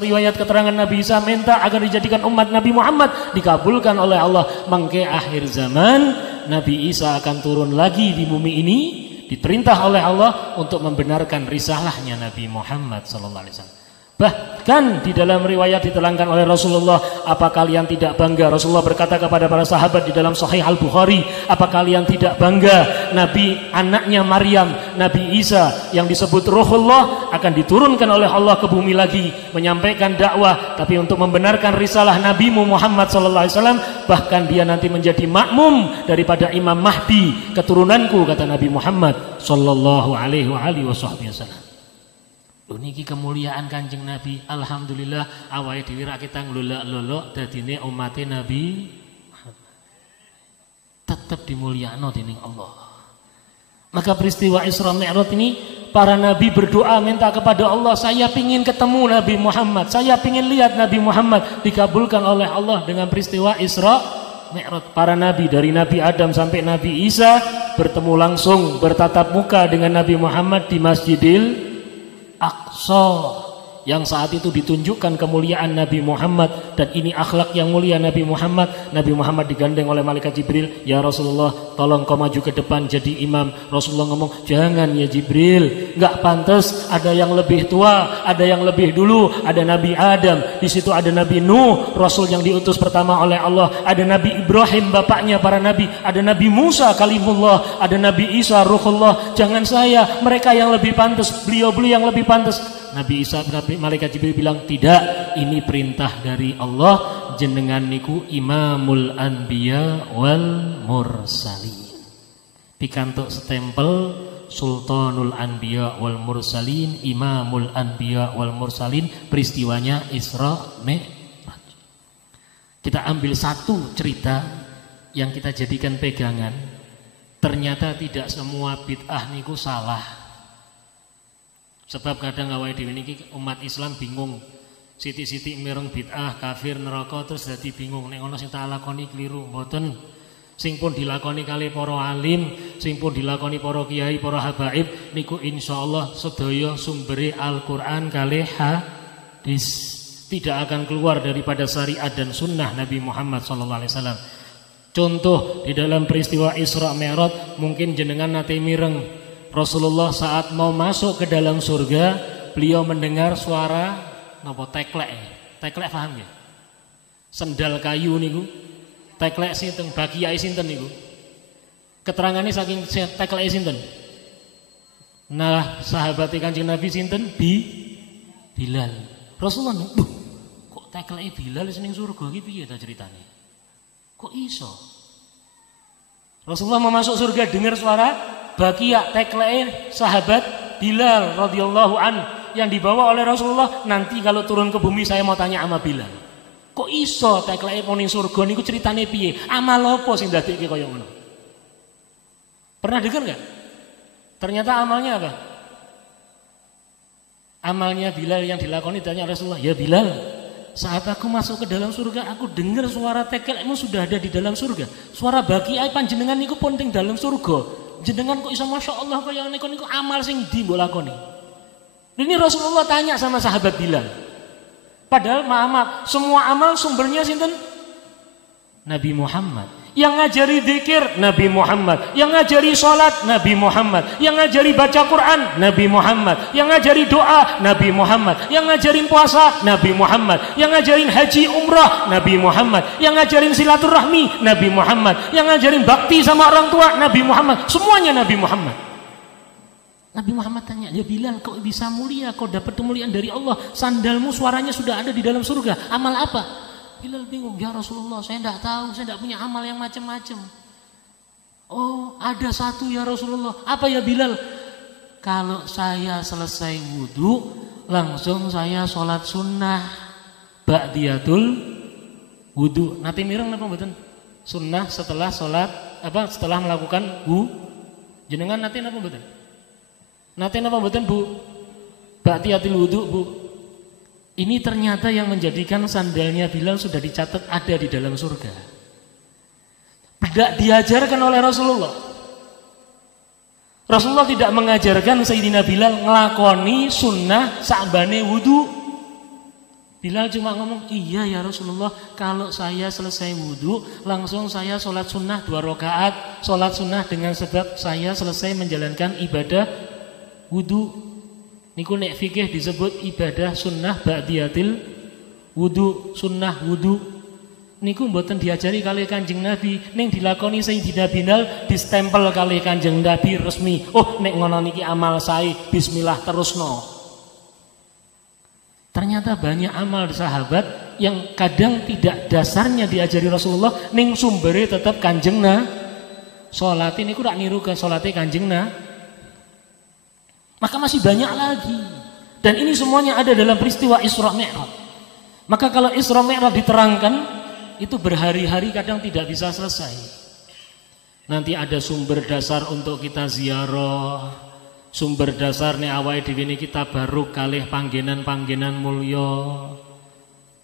riwayat keterangan Nabi Isa minta agar dijadikan umat Nabi Muhammad, dikabulkan oleh Allah. Mangke akhir zaman Nabi Isa akan turun lagi di bumi ini, diperintah oleh Allah untuk membenarkan risalahnya Nabi Muhammad sallallahu alaihi wasallam. Bahkan di dalam riwayat diterangkan oleh Rasulullah, apa kalian tidak bangga? Rasulullah berkata kepada para sahabat di dalam Sahih Al-Bukhari, apa kalian tidak bangga Nabi anaknya Maryam, Nabi Isa yang disebut Ruhullah akan diturunkan oleh Allah ke bumi lagi menyampaikan dakwah, tapi untuk membenarkan risalah Nabimu Muhammad sallallahu alaihi wasallam, bahkan dia nanti menjadi makmum daripada Imam Mahdi keturunanku, kata Nabi Muhammad sallallahu alaihi wasallam. Niki kemuliaan Kanjeng Nabi. Alhamdulillah awake dhewe ra kita nglolok-lolok dadine umate Nabi tetap dimulyakno dening Allah. Maka peristiwa Isra Mi'raj ini para nabi berdoa minta kepada Allah, saya pingin ketemu Nabi Muhammad, saya pingin lihat Nabi Muhammad. Dikabulkan oleh Allah dengan peristiwa Isra Mi'raj. Para nabi dari Nabi Adam sampai Nabi Isa bertemu langsung bertatap muka dengan Nabi Muhammad di Masjidil Aqsa, yang saat itu ditunjukkan kemuliaan Nabi Muhammad, dan ini akhlak yang mulia Nabi Muhammad. Nabi Muhammad digandeng oleh malaikat Jibril, ya Rasulullah tolong kau maju ke depan jadi imam. Rasulullah ngomong, jangan ya Jibril, nggak pantas, ada yang lebih tua, ada yang lebih dulu, ada Nabi Adam, di situ ada Nabi Nuh, Rasul yang diutus pertama oleh Allah, ada Nabi Ibrahim bapaknya para nabi, ada Nabi Musa Kalimullah, ada Nabi Isa Ruhullah, jangan saya, mereka yang lebih pantas, beliau-beliau yang lebih pantas. Nabi Isa, malaikat Jibril bilang, tidak, ini perintah dari Allah, jenengan niku imamul anbiya wal mursalin. Pikantuk stempel Sultanul Anbiya wal Mursalin, Imamul Anbiya wal Mursalin, peristiwanya Isra Mi'raj. Kita ambil satu cerita yang kita jadikan pegangan. Ternyata tidak semua bid'ah niku salah. Sebab kadang awake dhewe niki umat Islam bingung. Siti-siti mireng bid'ah, kafir, neraka, terus dadi bingung nek ana sing tak lakoni kliru. Mboten. Sing pun dilakoni kali para alim, sing pun dilakoni para kiai, para habaib niku insyaallah sedaya sumbere Al-Qur'an kalih hadis. Tidak akan keluar daripada syariat dan sunnah Nabi Muhammad sallallahu alaihi wasallam. Contoh di dalam peristiwa Isra Mi'raj, mungkin jenengan nate mireng Rasulullah saat mau masuk ke dalam surga, beliau mendengar suara napa teklek. Teklek paham ya? Sendal kayu niku. Teklek sinten bagiake sinten niku? Keterangane saking tekleke sinten? Nah, sahabat Kanjeng Nabi sinten? Bilal. Rasulullah, kok tekleke Bilal ning surga iki piye ta ceritane? Kok iso? Rasulullah mau masuk surga dengar suara bakia tekleke sahabat Bilal radhiyallahu an yang dibawa oleh Rasulullah. Nanti kalau turun ke bumi saya mau tanya sama Bilal, kok iso tekleke ning surga niku ceritane piye? Amal apa sing ndadekke kaya ngono? Pernah dengar enggak? Ternyata amalnya apa? Amalnya Bilal yang dilakoni tanya Rasulullah, ya Bilal, saat aku masuk ke dalam surga, aku dengar suara tekelmu sudah ada di dalam surga. Suara bakia panjenengan niku pun teng dalam surga. Jenengan kok iso masya Allah kaya niku amal sing ndi mbok lakoni. Ini Rasulullah tanya sama sahabat Bilal. Padahal maaf, semua amal sumbernya sinten? Nabi Muhammad. Yang ngajari zikir Nabi Muhammad, yang ngajari salat Nabi Muhammad, yang ngajari baca Quran Nabi Muhammad, yang ngajari doa Nabi Muhammad, yang ngajarin puasa Nabi Muhammad, yang ngajarin haji umrah Nabi Muhammad, yang ngajarin silaturahmi Nabi Muhammad, yang ngajarin bakti sama orang tua Nabi Muhammad, semuanya Nabi Muhammad. Nabi Muhammad tanya, ya Bilal, kok bisa mulia, kok dapat kemuliaan dari Allah, sandalmu suaranya sudah ada di dalam surga, amal apa? Bilal bingung, ya Rasulullah, saya tidak tahu, saya tidak punya amal yang macam-macam. Oh, ada satu ya Rasulullah. Apa ya Bilal? Kalau saya selesai wudhu, langsung saya sholat sunnah ba'diyatul wudhu. Nanti mireng apa mboten? Sunnah setelah sholat, setelah melakukan jenengan nanti apa mboten? Nanti apa mboten Bu? Ba'diyatul wudhu Bu. Ini ternyata yang menjadikan sandalnya Bilal sudah dicatat ada di dalam surga. Tidak diajarkan oleh Rasulullah. Rasulullah tidak mengajarkan Sayyidina Bilal ngelakoni sunnah sa'bane wudu. Bilal cuma ngomong, iya ya Rasulullah, kalau saya selesai wudhu, langsung saya sholat sunnah 2 rakaat. Sholat sunnah dengan sebab saya selesai menjalankan ibadah wudhu. Niku nek fikih disebut ibadah sunnah ba'diyatil wudhu, sunnah wudhu. Niku mboten diajari kali Kanjeng Nabi, ning dilakoni Sayyidina Bilal distempel kali Kanjeng Nabi resmi. Oh, nek ngono niki amal sae, bismillah terusno. Ternyata banyak amal sahabat yang kadang tidak dasarnya diajari Rasulullah, ning sumbere tetap Kanjeng Na. Salat ini ku rak niru ke salate Kanjeng Na. Maka masih banyak lagi. Dan ini semuanya ada dalam peristiwa Isra Mi'raj. Maka kalau Isra Mi'raj diterangkan, itu berhari-hari kadang tidak bisa selesai. Nanti ada sumber dasar untuk kita ziarah. Sumber dasar nih awake dhewe niki kita baru kalih panggenan-panggenan mulya.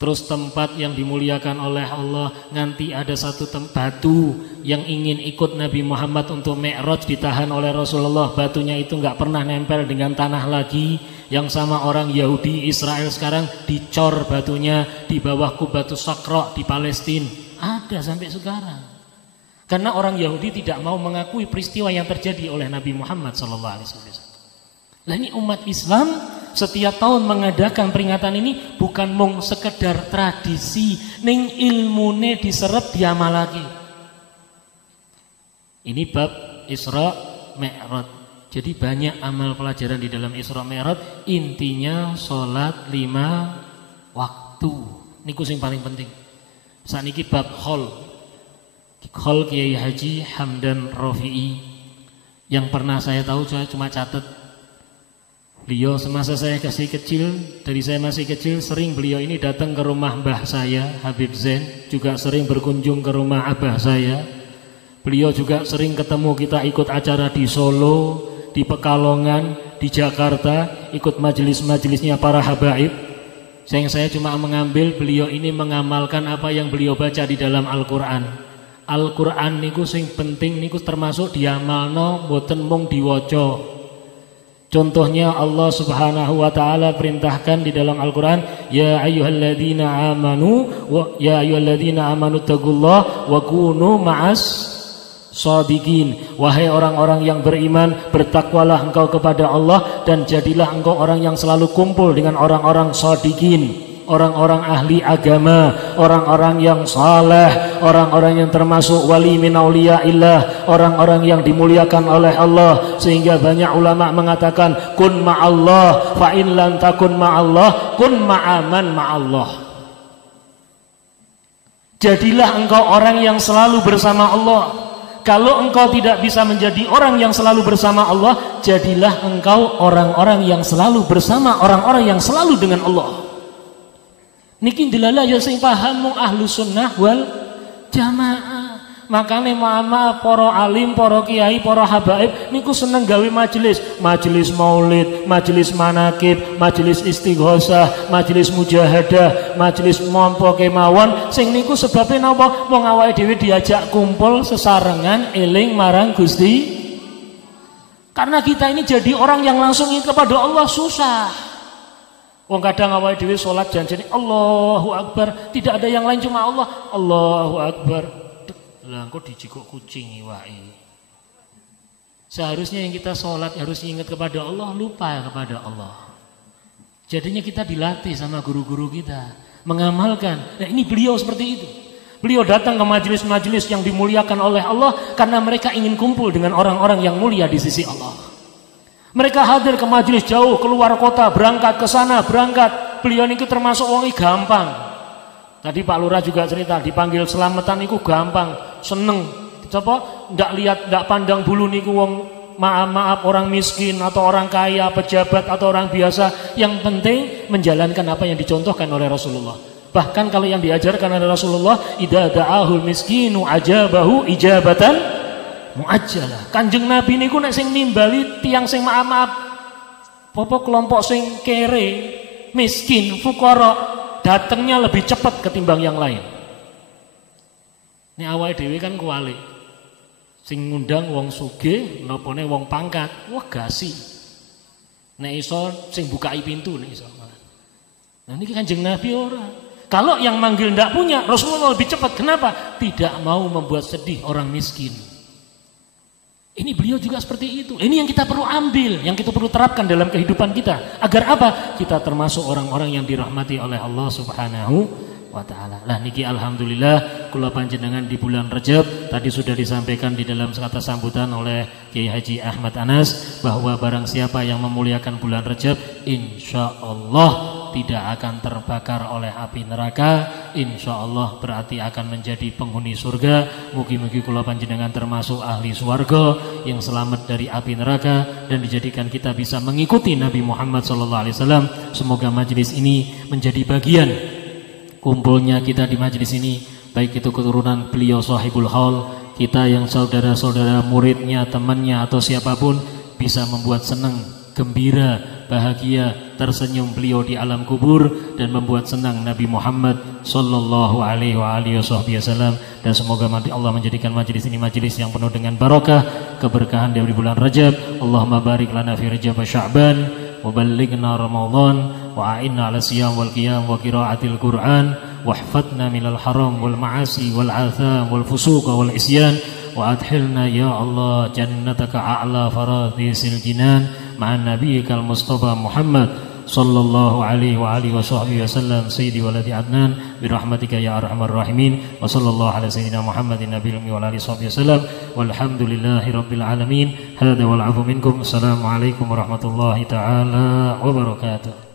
Terus tempat yang dimuliakan oleh Allah, nganti ada satu batu yang ingin ikut Nabi Muhammad untuk Mi'raj ditahan oleh Rasulullah. Batunya itu nggak pernah nempel dengan tanah lagi. Yang sama orang Yahudi Israel sekarang dicor batunya di bawah Batu Sakra di Palestina. Ada sampai sekarang. Karena orang Yahudi tidak mau mengakui peristiwa yang terjadi oleh Nabi Muhammad SAW. Lah ini umat Islam setiap tahun mengadakan peringatan ini bukan mung sekedar tradisi, ning ilmune diserap diamalake. Ini bab Isra Mi'raj. Jadi banyak amal pelajaran di dalam Isra Mi'raj. Intinya sholat 5 waktu. Niku sing paling penting. Saniki bab khol Kiai Haji Hamdan Rafi'i yang pernah saya tahu, saya cuma catat. Beliau semasa saya masih kecil, dari saya masih kecil sering beliau ini datang ke rumah mbah saya Habib Zain, juga sering berkunjung ke rumah abah saya. Beliau juga sering ketemu kita ikut acara di Solo, di Pekalongan, di Jakarta, ikut majelis-majelisnya para habaib. Saya cuma mengambil beliau ini mengamalkan apa yang beliau baca di dalam Al-Quran. Al-Quran niku sing penting niku termasuk diamalno, mboten mung diwaca. Contohnya Allah Subhanahu wa taala perintahkan di dalam Al-Quran, ya ayyuhalladzina amanu taqullaha wa kunu ma'as shadiqin. Wahai orang-orang yang beriman, bertakwalah engkau kepada Allah dan jadilah engkau orang yang selalu kumpul dengan orang-orang shadiqin. Orang-orang ahli agama, orang-orang yang saleh, orang-orang yang termasuk wali min auliyaillah, orang-orang yang dimuliakan oleh Allah. Sehingga banyak ulama mengatakan kun ma'allah fa in lam takun ma'allah kun ma'aman ma'allah. Jadilah engkau orang yang selalu bersama Allah. Kalau engkau tidak bisa menjadi orang yang selalu bersama Allah, jadilah engkau orang-orang yang selalu bersama orang-orang yang selalu dengan Allah. Niki delala ya sing paham mung ahlus sunnah wal jamaah. Makane maaf para alim, para kiai, para habaib niku seneng gawe majelis, majelis maulid, majelis manakib, majelis istighosah, majelis mujahadah, majelis mompo kemawon. Sing niku sebabe napa? Wong awake dhewe diajak kumpul sesarengan eling marang Gusti. Karena kita ini jadi orang yang langsung ingin kepada Allah susah. Wong kadang awake dhewe salat janjane Allahu Akbar, tidak ada yang lain cuma Allah. Allahu Akbar. Lah engko dijikuk kucing iwake. Seharusnya yang kita salat harus ingat kepada Allah, lupa kepada Allah. Jadinya kita dilatih sama guru-guru kita mengamalkan. Nah, ini beliau seperti itu. Beliau datang ke majelis-majelis yang dimuliakan oleh Allah karena mereka ingin kumpul dengan orang-orang yang mulia di sisi Allah. Mereka hadir ke majelis jauh, keluar kota, berangkat ke sana, berangkat. Beliau ini termasuk wong gampang. Tadi Pak Lurah juga cerita, dipanggil selamatan itu gampang, seneng. Coba ndak pandang bulu niku wong maaf orang miskin atau orang kaya, pejabat atau orang biasa. Yang penting menjalankan apa yang dicontohkan oleh Rasulullah. Bahkan kalau yang diajarkan oleh Rasulullah, idza da'ahul miskinu ajabahu ijabatan muajjalah. Kanjeng Nabi niku nek sing nimbali tiang sing maaf apa kelompok sing kere, miskin, fukara, datangnya lebih cepat ketimbang yang lain. Nek awake dhewe kan kuwalik. Sing ngundang wong sugih, napane wong pangkat, wah gasi. Nek iso sing bukai pintu nek iso. Nah ini Kanjeng Nabi orang. Kalau yang manggil tidak punya, Rasulullah lebih cepat. Kenapa? Tidak mau membuat sedih orang miskin. Ini beliau juga seperti itu. Ini yang kita perlu ambil, yang kita perlu terapkan dalam kehidupan kita. Agar apa? Kita termasuk orang-orang yang dirahmati oleh Allah Subhanahu wa ta'ala. Lah niki alhamdulillah kula panjenengan di bulan Rajab tadi sudah disampaikan di dalam kata sambutan oleh Kiai Haji Ahmad Anas bahwa barang siapa yang memuliakan bulan Rajab insyaallah tidak akan terbakar oleh api neraka, insyaallah berarti akan menjadi penghuni surga. Mugi-mugi kula panjenengan termasuk ahli swarga yang selamat dari api neraka dan dijadikan kita bisa mengikuti Nabi Muhammad SAW. Semoga majelis ini menjadi bagian kumpulnya kita di majelis ini, baik itu keturunan beliau sahibul haul, kita yang saudara-saudara muridnya, temannya atau siapapun bisa membuat senang, gembira, bahagia, tersenyum beliau di alam kubur dan membuat senang Nabi Muhammad sallallahu alaihi wasallam. Dan semoga Allah menjadikan majelis ini majelis yang penuh dengan barakah, keberkahan dari bulan Rajab. Allahumma barik lana fi Rajab wa Sya'ban wa ballighna Ramadan wa a'inna 'ala siyam wal qiyam wa qiraatil Qur'an wahfadna minal haram wal ma'asi wal atham wal fusuq wal isyan wa adkhilna ya Allah jannataka a'la faradisil jinan ma'an nabiyyikal mustafa Muhammad sallallahu alaihi wa alihi wasallam sayyidi waladi adnan birahmatika ya arhamar rahimin wa sallallahu ala sayyidina Muhammadin nabiyil ummi wa alihi wasallam walhamdulillahi rabbil alamin. Hadza wal 'afwu minkum. Assalamualaikum warahmatullahi taala wabarakatuh.